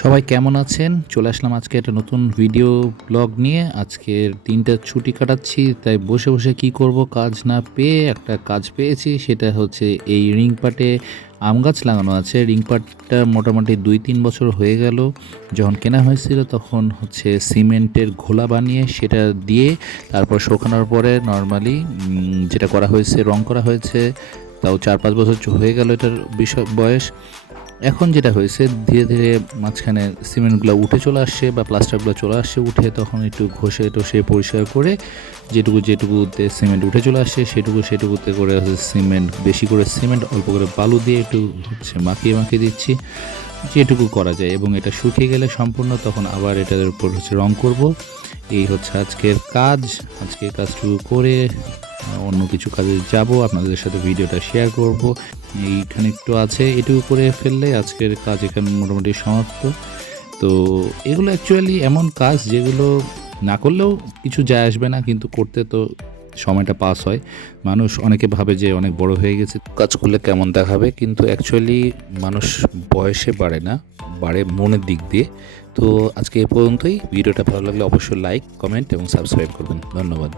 সবাই কেমন আছেন? চলে আসলাম আজকে একটা নতুন ভিডিও ব্লগ নিয়ে। আজকের দিনটা ছুটি কাটাচ্ছি। তাই বসে, বসে কি করব কাজ না পেয়ে একটা কাজ পেয়েছি। সেটা হচ্ছে এই রিং পাটে আম গাছ লাগানো আছে। রিং পাটটা মোটামুটি ২-৩ বছর হয়ে গেল। যখন কেনা হয়েছিল তখন হচ্ছে সিমেন্টের ঘোলা বানিয়ে সেটা দিয়ে তারপর শুকানোর পরে নরমালি যেটা করা হয়েছে রং করা হয়েছে। তাও ৪-৫ বছর হয়ে গেল এটার বয়স। এখন যেটা হয়েছে ধীরে, ধীরে মাঝখানে সিমেন্টগুলো উঠে চলে আসছে বা প্লাস্টারগুলো চলে আসছে। উঠে তখন একটু ঘষে-টষে পরিষ্কার করে যেটুকুতে সিমেন্ট উঠে চলে আসছে সেটুকুতে করে হচ্ছে সিমেন্ট, বেশি করে সিমেন্ট, অল্প করে বালু দিয়ে একটু হচ্ছে মাখিয়ে দিচ্ছি যেটুকু করা যায়, এবং এটা শুকিয়ে গেলে সম্পূর্ণ তখন আবার এটার উপর হচ্ছে রং করব। এই হচ্ছে আজকের কাজ। আজকের কাজটুকু করে অন্য কিছু কাজে যাব, আপনাদের সাথে ভিডিওটা শেয়ার করব। এইখানে একটু আছে, এটুকু করে ফেললে আজকের কাজ এখানে মোটামুটি সমাপ্ত। তো এগুলো অ্যাকচুয়ালি এমন কাজ যেগুলো না করলেও কিছু যায় আসবে না, কিন্তু করতে তো সময়টা পাস হয়। মানুষ অনেকে ভাবে যে অনেক বড় হয়ে গেছে, কাজ করলে কেমন দেখাবে, কিন্তু অ্যাকচুয়ালি মানুষ বয়সে বাড়ে না, বাড়ে মনের দিক দিয়ে। তো আজকে এ পর্যন্তই। ভিডিওটা ভালো লাগলে অবশ্যই লাইক, কমেন্ট এবং সাবস্ক্রাইব করবেন। ধন্যবাদ।